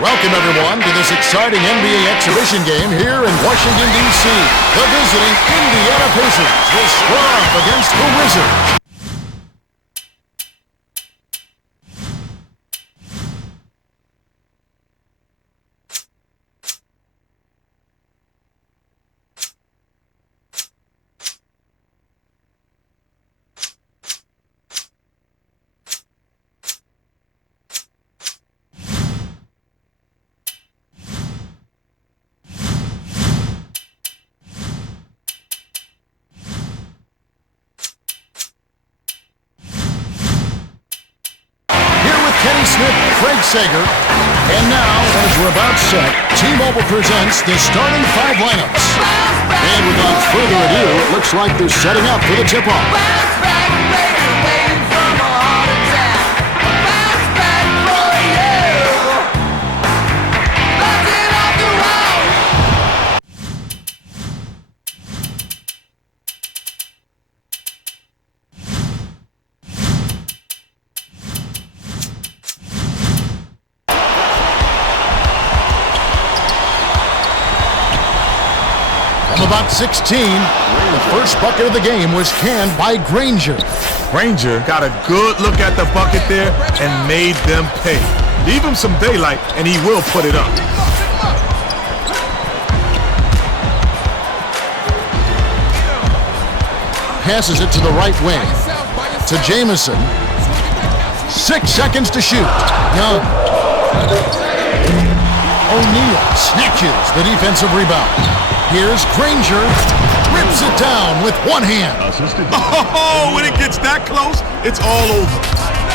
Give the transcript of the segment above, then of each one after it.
Welcome, everyone, to this exciting NBA exhibition game here in Washington, D.C. The visiting Indiana Pacers will square up against the Wizards. Craig Sager. And now, as we're about set, T-Mobile presents the starting five lineups. And without further ado, it looks like they're setting up for the tip-off. About 16, the first bucket of the game was canned by Granger. Granger got a good look at the bucket there and made them pay. Leave him some daylight and he will put it up. Passes it to the right wing. To Jamison. 6 seconds to shoot. Young. O'Neal snatches the defensive rebound. Here's Granger, rips it down with one hand. Oh, when it gets that close, it's all over.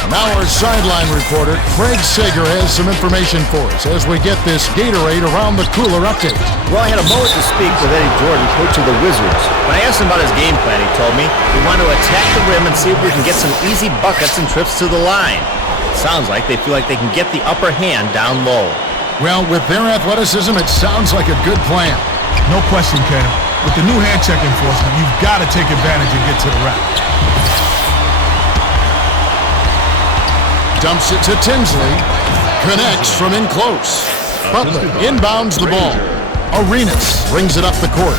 Now our sideline reporter, Craig Sager, has some information for us as we get this Gatorade around the cooler update. Well, I had a moment to speak with Eddie Jordan, coach of the Wizards. When I asked him about his game plan, he told me we want to attack the rim and see if we can get some easy buckets and trips to the line. It sounds like they feel like they can get the upper hand down low. Well, with their athleticism, it sounds like a good plan. No question, Cam. With the new hand check enforcement, you've got to take advantage and get to the rack. Dumps it to Tinsley. Connects from in close. Butler inbounds the ball. Arenas brings it up the court.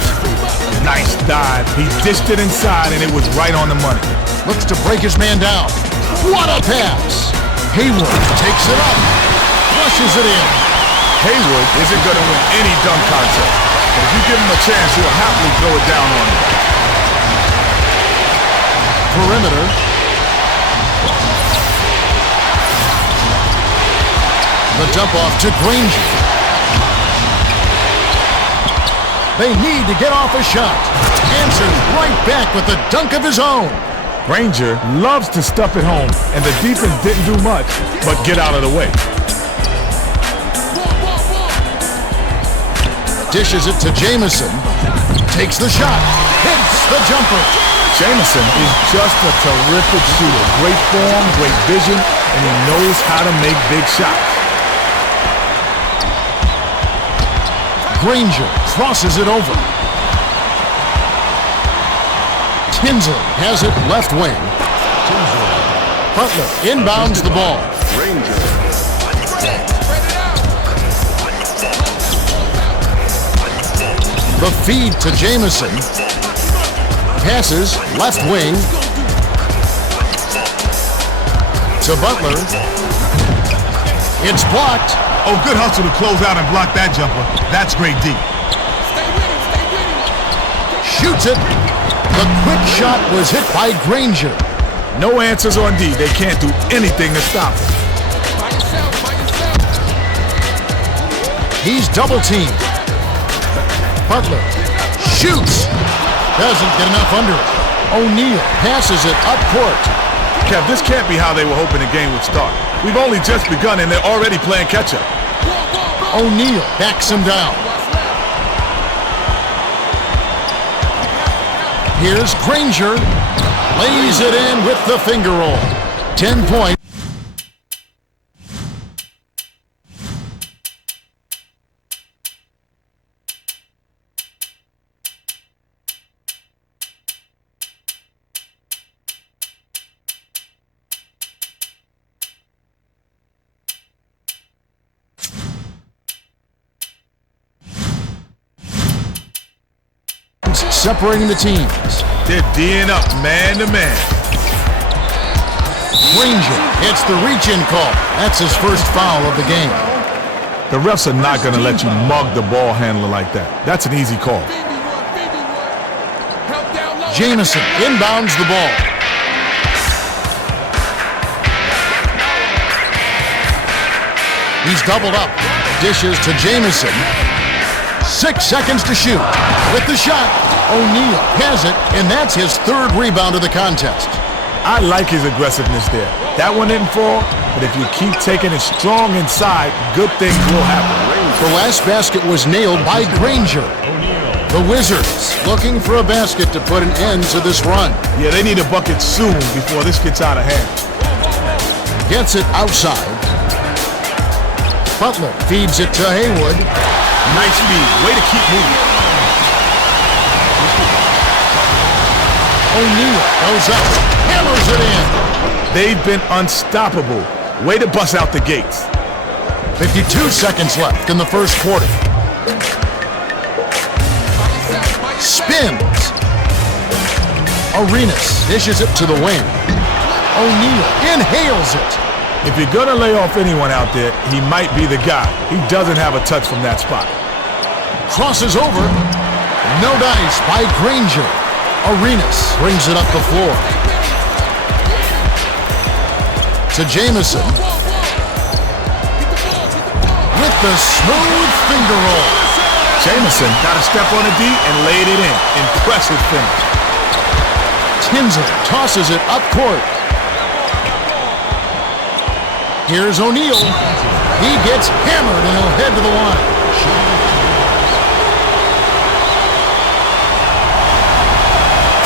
Nice dive. He dished it inside, and it was right on the money. Looks to break his man down. What a pass! Hayward takes it up. Flushes it in. Hayward isn't going to win any dunk contest. But if you give him a chance, he'll happily throw it down on you. Perimeter. The dump off to Granger. They need to get off a shot. Answers right back with a dunk of his own. Granger loves to stuff it home, and the defense didn't do much, but get out of the way. Dishes it to Jamison. Takes the shot. Hits the jumper. Jamison is just a terrific shooter. Great form, great vision, and he knows how to make big shots. Granger crosses it over. Tinsley has it left wing. Butler inbounds the ball. The feed to Jamison. Passes left wing. To Butler. It's blocked. Oh, good hustle to close out and block that jumper. That's great D. Shoots it. The quick shot was hit by Granger. No answers on D. They can't do anything to stop him. He's double-teamed. Butler shoots. Doesn't get enough under it. O'Neal passes it up court. Kev, this can't be how they were hoping the game would start. We've only just begun and they're already playing catch-up. O'Neal backs him down. Here's Granger. Lays it in with the finger roll. 10 points. separating the teams. They're D'ing up man to man. Granger hits the reach-in call. That's his first foul of the game. The refs are not going to let you mug the ball handler like that. That's an easy call. Jamison inbounds the ball. He's doubled up. Dishes to Jamison. 6 seconds to shoot. With the shot, O'Neal has it, and that's his third rebound of the contest. I like his aggressiveness there. That one didn't fall, but if you keep taking it strong inside, good things will happen. The last basket was nailed by Granger. The Wizards looking for a basket to put an end to this run. Yeah, they need a bucket soon before this gets out of hand. Gets it outside. Butler feeds it to Haywood. Nice feed. Way to keep moving. O'Neal goes up. Hammers it in. They've been unstoppable. Way to bust out the gates. 52 seconds left in the first quarter. Spins. Arenas dishes it to the wing. O'Neal inhales it. If you're going to lay off anyone out there, he might be the guy. He doesn't have a touch from that spot. Crosses over. No dice by Granger. Arenas brings it up the floor. To Jamison. With the smooth finger roll. Jamison got a step on the D and laid it in. Impressive finish. Tinsley tosses it up court. Here's O'Neal. He gets hammered and he'll head to the line.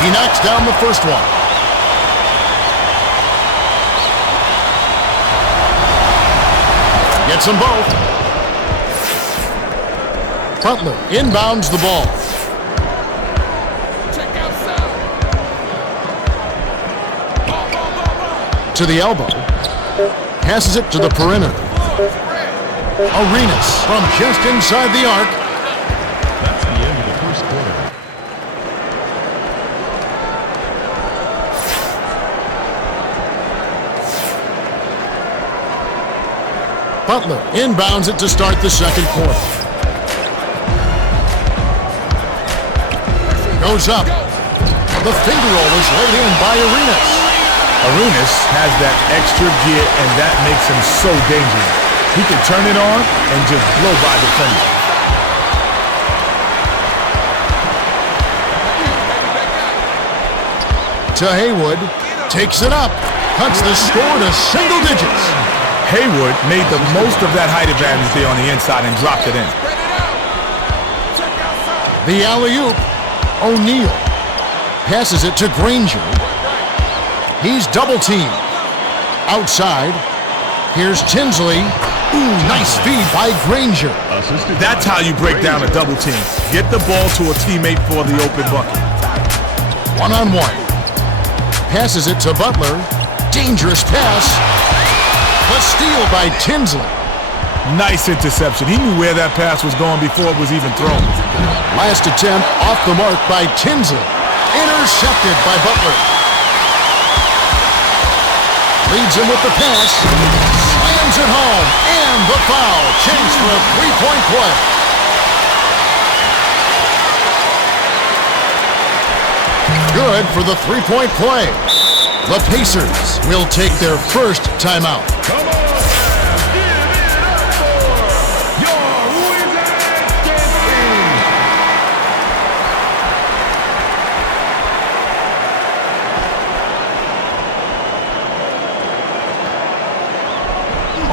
He knocks down the first one. Gets them both. Butler inbounds the ball. To the elbow. Passes it to the perimeter. Arenas from just inside the arc. That's the end of the first quarter. Butler inbounds it to start the second quarter. Goes up. The finger roll is laid in by Arenas. Arenas has that extra gear, and that makes him so dangerous. He can turn it on and just blow by defenders. To Haywood. Takes it up. Cuts the score to single digits. Haywood made the most of that height advantage there on the inside and dropped it in. The alley-oop. O'Neal passes it to Granger. He's double-teamed. Outside. Here's Tinsley. Ooh, nice feed by Granger. That's how you break down a double team. Get the ball to a teammate for the open bucket. One-on-one. Passes it to Butler. Dangerous pass. A steal by Tinsley. Nice interception. He knew where that pass was going before it was even thrown. Last attempt off the mark by Tinsley. Intercepted by Butler. Leads him with the pass. Slams it home. And the foul. Chase for a three-point play. Good for the three-point play. The Pacers will take their first timeout. Come on, give it up for your Wizards dancing.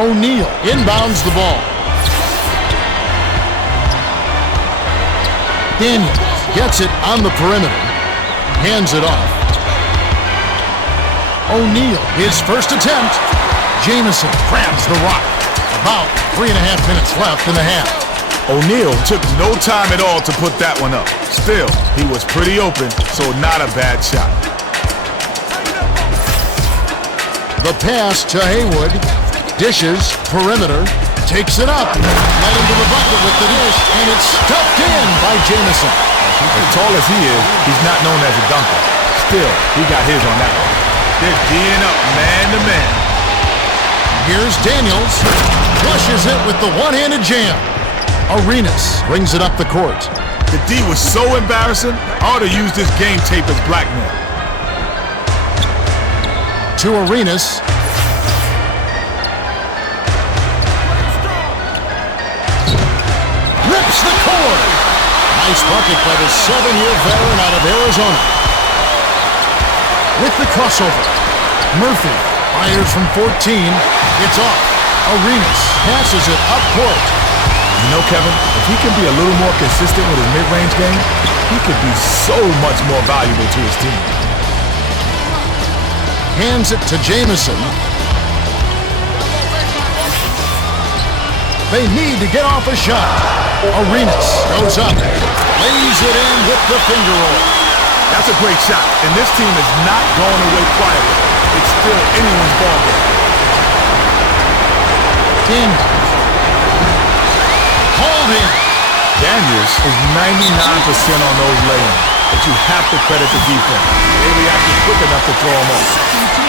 O'Neal inbounds the ball. Daniels gets it on the perimeter. Hands it off. O'Neal, his first attempt. Jamison grabs the rock. About 3.5 minutes left in the half. O'Neal took no time at all to put that one up. Still, he was pretty open, so not a bad shot. The pass to Haywood. Dishes, perimeter, takes it up. Led into the bucket with the dish, and it's stuffed in by Jamison. As tall as he is, he's not known as a dunker. Still, he got his on that one. They're D'ing up man to man. Here's Daniels. Flushes it with the one-handed jam. Arenas brings it up the court. The D was so embarrassing, I ought to use this game tape as blackmail. To Arenas. Rips the cord. Nice bucket by the 7-year veteran out of Arizona. With the crossover. Murphy fires from 14. It's off. Arenas passes it up court. You know, Kevin, if he can be a little more consistent with his mid-range game, he could be so much more valuable to his team. Hands it to Jamison. They need to get off a shot. Arenas goes up. Lays it in with the finger roll. That's a great shot, and this team is not going away quietly. It's still anyone's ball game. Daniels. Hold in. Daniels is 99% on those lay-ins, but you have to credit the defense. They reacted quick enough to throw him off.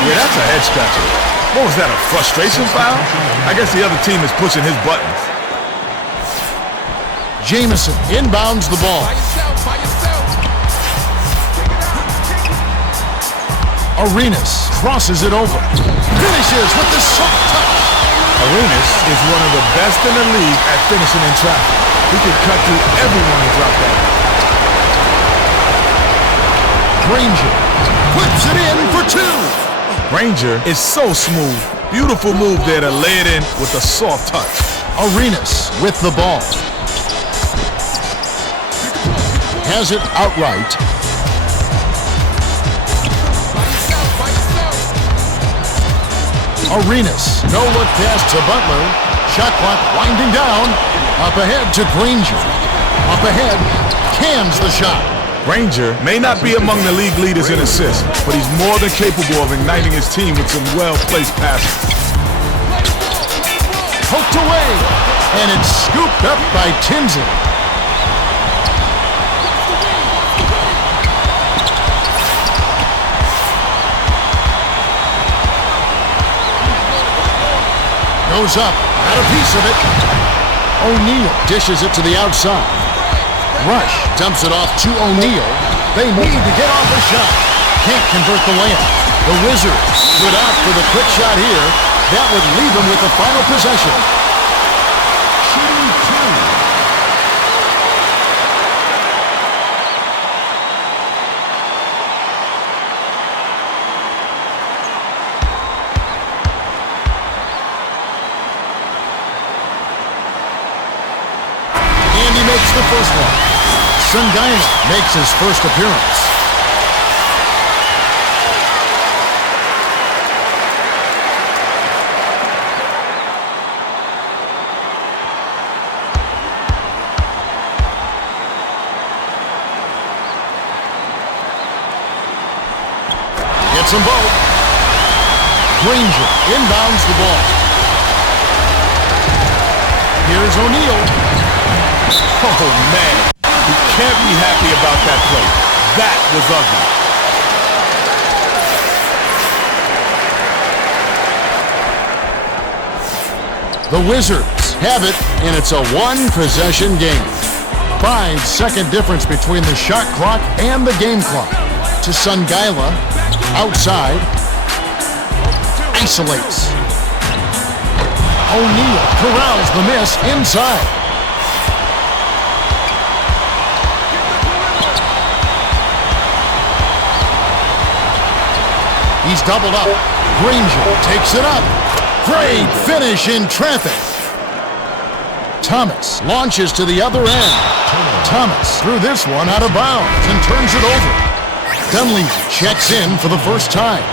Yeah, that's a head scratcher. What was that, a frustration foul? I guess the other team is pushing his buttons. Jamison inbounds the ball. Arenas crosses it over. Finishes with the soft touch. Arenas is one of the best in the league at finishing in traffic. He can cut through everyone who dropped that. Granger puts it in for two. Granger is so smooth. Beautiful move there to lay it in with a soft touch. Arenas with the ball. Has it outright. Arenas, no look pass to Butler. Shot clock winding down. Up ahead to Granger. Up ahead, cans the shot. Granger may not be among the league leaders in assists, but he's more than capable of igniting his team with some well-placed passes. Poked away, and it's scooped up by Tinsley. Goes up, got a piece of it. O'Neal dishes it to the outside. Rush dumps it off to O'Neal. They need to get off a shot. Can't convert the layup. The Wizards stood out for the quick shot here. That would leave them with the final possession. Shooting two. Makes the first one. Sungaila makes his first appearance. Gets them both. Granger inbounds the ball. Here's O'Neal. Oh, man. You can't be happy about that play. That was ugly. The Wizards have it, and it's a one-possession game. 5-second difference between the shot clock and the game clock. To Sungaila, outside. Isolates. O'Neal corrals the miss inside. He's doubled up. Granger takes it up. Great finish in traffic. Thomas launches to the other end. Thomas threw this one out of bounds and turns it over. Dunleavy checks in for the first time.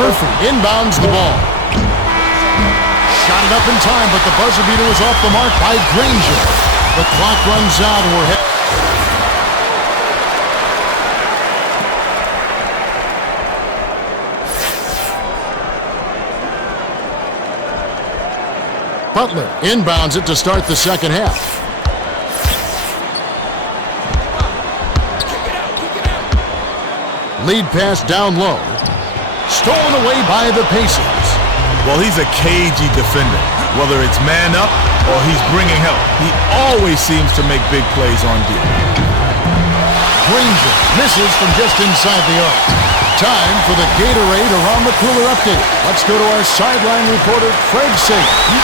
Murphy inbounds the ball. Shot it up in time, but the buzzer beater was off the mark by Granger. The clock runs out and we're headed. Butler inbounds it to start the second half. Lead pass down low. Stolen away by the Pacers. Well, he's a cagey defender. Whether it's man up or he's bringing help, he always seems to make big plays on D. Granger misses from just inside the arc. Time for the Gatorade Around the Cooler update. Let's go to our sideline reporter, Craig Sager.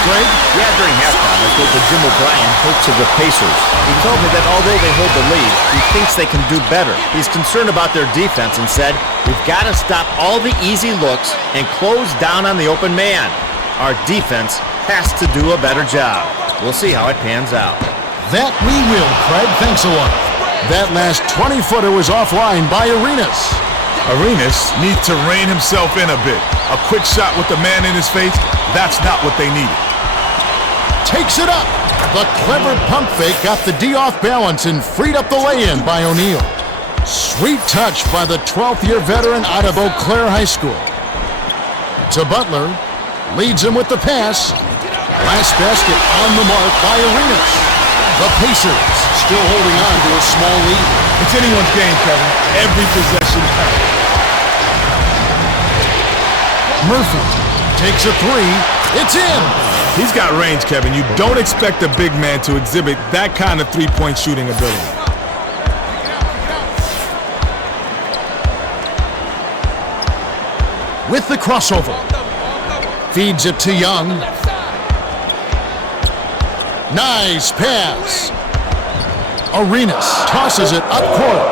Greg? Yeah, during halftime, I spoke with Jim O'Brien, coach of the Pacers. He told me that although they hold the lead, he thinks they can do better. He's concerned about their defense and said, "We've got to stop all the easy looks and close down on the open man. Our defense has to do a better job." We'll see how it pans out. That we will, Craig. Thanks a lot. That last 20-footer was offline by Arenas. Arenas needs to rein himself in a bit. A quick shot with the man in his face, that's not what they needed. Takes it up. The clever pump fake got the D off balance and freed up the lay-in by O'Neal. Sweet touch by the 12th-year veteran out of Eau Claire High School. To Butler. Leads him with the pass. Last basket on the mark by Arenas. The Pacers still holding on to a small lead. It's anyone's game, Kevin. Every possession counts. Murphy takes a three. It's in. He's got range, Kevin. You don't expect a big man to exhibit that kind of three-point shooting ability. With the crossover. Feeds it to Young. Nice pass. Arenas tosses it up court.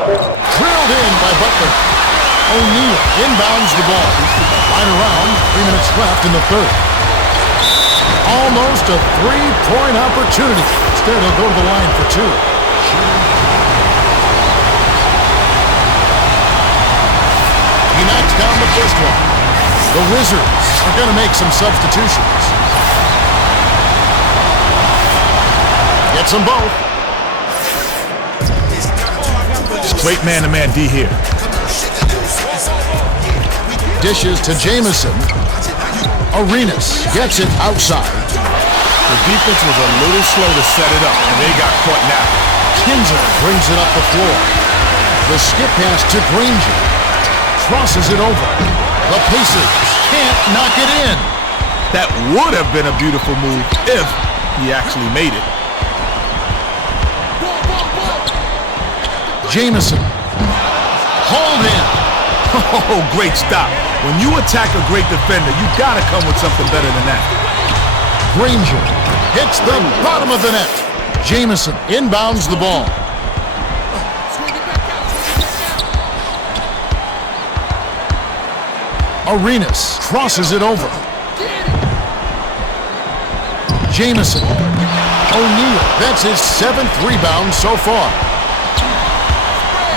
Drilled in by Butler. O'Neal inbounds the ball. Right around, 3 minutes left in the third. Almost a three-point opportunity. Instead, he'll go to the line for two. He knocks down the first one. The Wizards are going to make some substitutions. Gets them both. Great man-to-man D here. Dishes to Jamison. Arenas gets it outside. The defense was a little slow to set it up, and they got caught now. Kinzer brings it up the floor. The skip pass to Granger. Crosses it over. The Pacers can't knock it in. That would have been a beautiful move if he actually made it. Jamison. Hold in. Oh, great stop. When you attack a great defender, you gotta come with something better than that. Granger hits the bottom of the net. Jamison inbounds the ball. Arenas crosses it over. Jamison. O'Neal. That's his 7th rebound so far.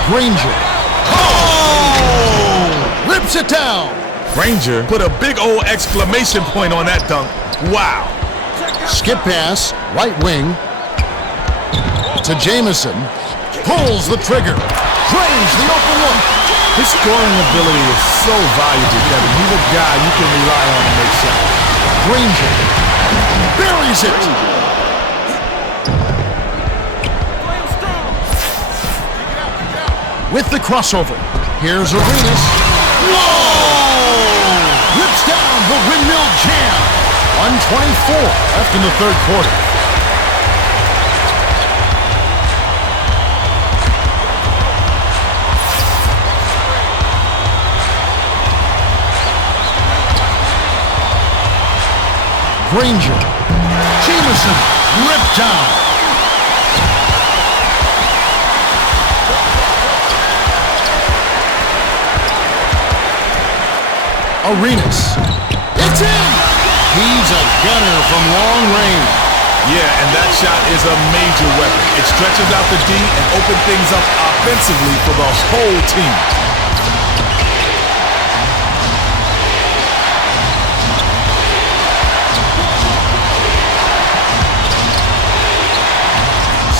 Granger. Oh! Rips it down. Granger put a big old exclamation point on that dunk. Wow. Skip pass, right wing. To Jamison. Pulls the trigger. Drains the open look. His scoring ability is so valuable, Kevin. He's a guy you can rely on to make shots. Granger buries it. With the crossover. Here's Arenas. Whoa! Rips down the windmill jam. 1:24 left in the third quarter. Granger. Jamison ripped down. Arenas. It's in! He's a gunner from long range. Yeah, and that shot is a major weapon. It stretches out the D and opens things up offensively for the whole team.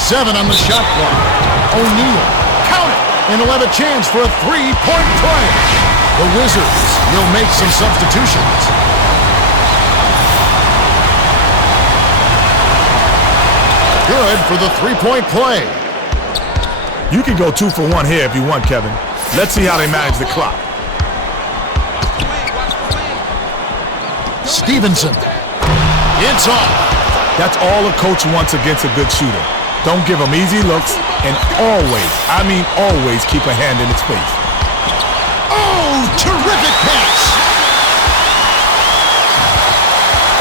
Seven on the shot clock. O'Neal. Count it! And he'll have a chance for a three-point play. The Wizards will make some substitutions. Good for the three-point play. You can go 2 for 1 here if you want, Kevin. Let's see how they manage the clock. Stevenson. It's off. That's all a coach wants against a good shooter. Don't give him easy looks, and always, I mean always, keep a hand in his face. Oh, terrific pass.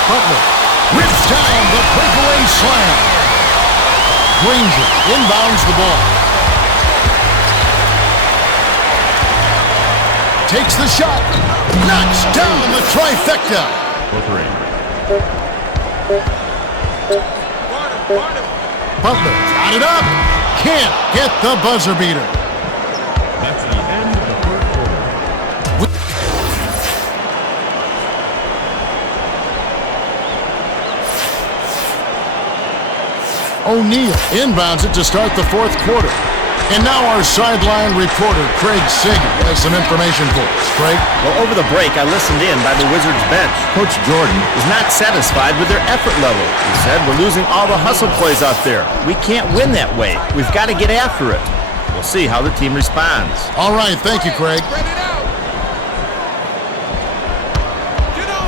Butler rips down the breakaway slam. Granger inbounds the ball. Takes the shot. Knocks down the trifecta. For 3. Butler got it up. Can't get the buzzer beater. That's the end of the third quarter. O'Neal inbounds it to start the fourth quarter. And now our sideline reporter, Craig Sagan, has some information for us. Craig? Well, over the break, I listened in by the Wizards bench. Coach Jordan is not satisfied with their effort level. He said, we're losing all the hustle plays out there. We can't win that way. We've got to get after it. We'll see how the team responds. All right, thank you, Craig.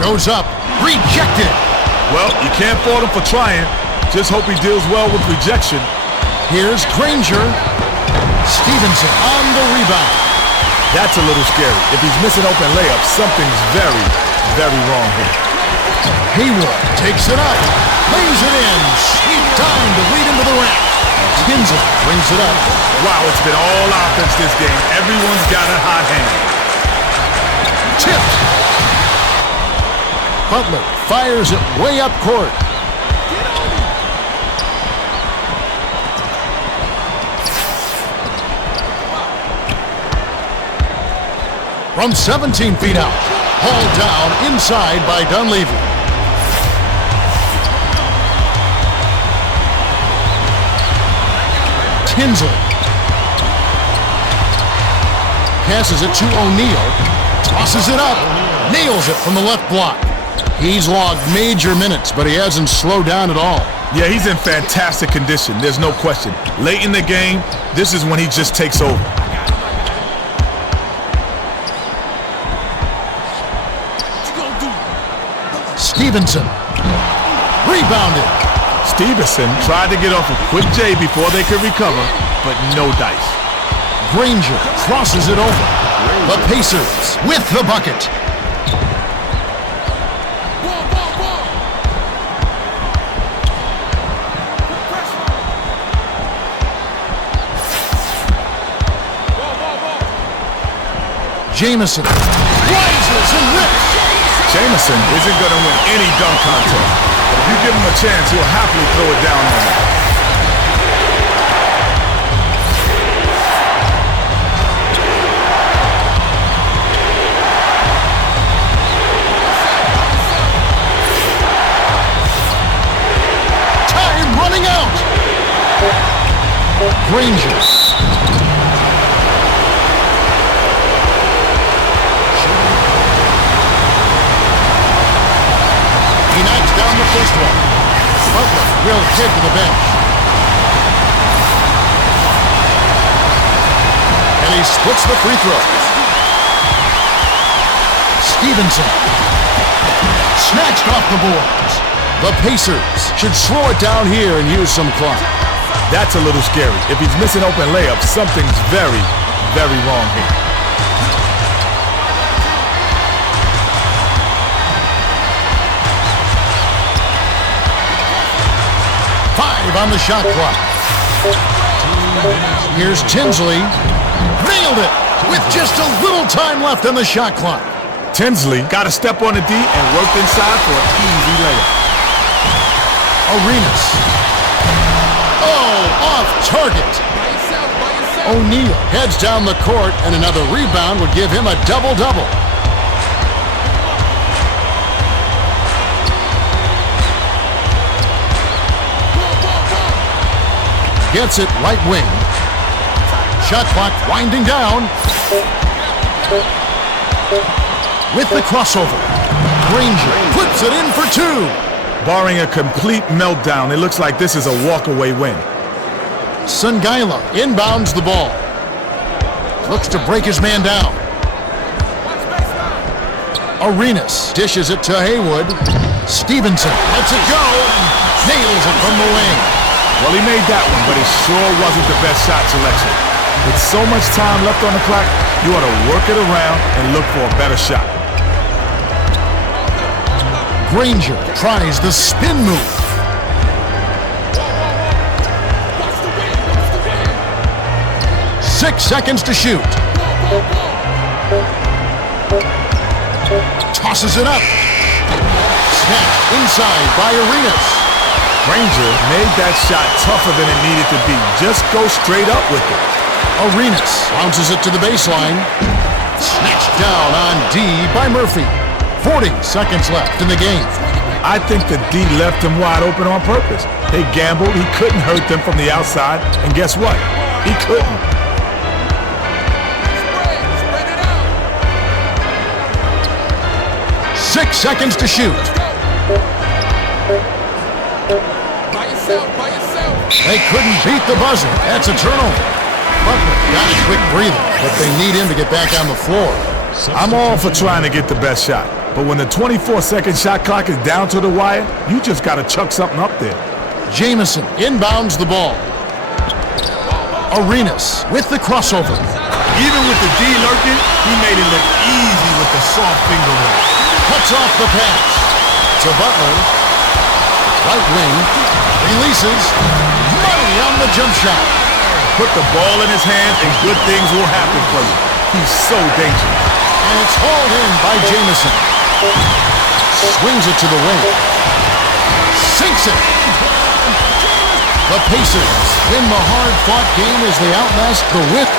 Goes up. Rejected. Well, you can't fault him for trying. Just hope he deals well with rejection. Here's Granger. Stevenson on the rebound. That's a little scary. If he's missing open layups, something's very, very wrong here. Hayward takes it up. Lays it in. Sweet time to lead into the rack. Tinsley brings it up. Wow, it's been all offense this game. Everyone's got a hot hand. Tipped. Butler fires it way up court. From 17 feet out. Hauled down inside by Dunleavy. Tinsley. Passes it to O'Neal. Tosses it up. Nails it from the left block. He's logged major minutes, but he hasn't slowed down at all. Yeah, he's in fantastic condition. There's no question. Late in the game, this is when he just takes over. Stevenson. Rebounded. Stevenson tried to get off a quick J before they could recover, but no dice. Granger crosses it over. The Pacers with the bucket. Jamison rises and rips. Jamison isn't going to win any dunk contest, but if you give him a chance, he'll happily throw it down on you. Time running out. Granger. He knocks down the first one. Butler will head to the bench. And he splits the free throw. Stevenson. Snatched off the boards. The Pacers should slow it down here and use some clock. That's a little scary. If he's missing open layups, something's very, very wrong here. On the shot clock. Here's Tinsley. Nailed it with just a little time left on the shot clock. Tinsley got to step on the D and worked inside for an easy layup. Arenas. Oh, off target. O'Neal heads down the court, and another rebound would give him a double-double. Gets it right wing. Shot clock winding down. With the crossover. Granger puts it in for two. Barring a complete meltdown, it looks like this is a walkaway win. Sangaila inbounds the ball. Looks to break his man down. Arenas dishes it to Haywood. Stevenson lets it go. Nails it from the wing. Well, he made that one, but it sure wasn't the best shot selection. With so much time left on the clock, you ought to work it around and look for a better shot. Granger tries the spin move. Six seconds to shoot. Tosses it up. Snatched inside by Arenas. Granger made that shot tougher than it needed to be. Just go straight up with it. Arenas bounces it to the baseline. Snatched down on D by Murphy. 40 seconds left in the game. I think the D left him wide open on purpose. They gambled. He couldn't hurt them from the outside. And guess what? He couldn't. 6 seconds to shoot. They couldn't beat the buzzer. That's a turnover. Butler got a quick breather, but they need him to get back on the floor. I'm all for trying to get the best shot, but when the 24-second shot clock is down to the wire, you just got to chuck something up there. Jamison inbounds the ball. Arenas with the crossover. Even with the D lurking, he made it look easy with the soft finger roll. Cuts off the pass to Butler. Right wing. Releases. Money on the jump shot. Put the ball in his hands and good things will happen for you. He's so dangerous. And it's hauled in by Jamison. Swings it to the wing. Sinks it. The Pacers win the hard-fought game as they outlast the Wiscard.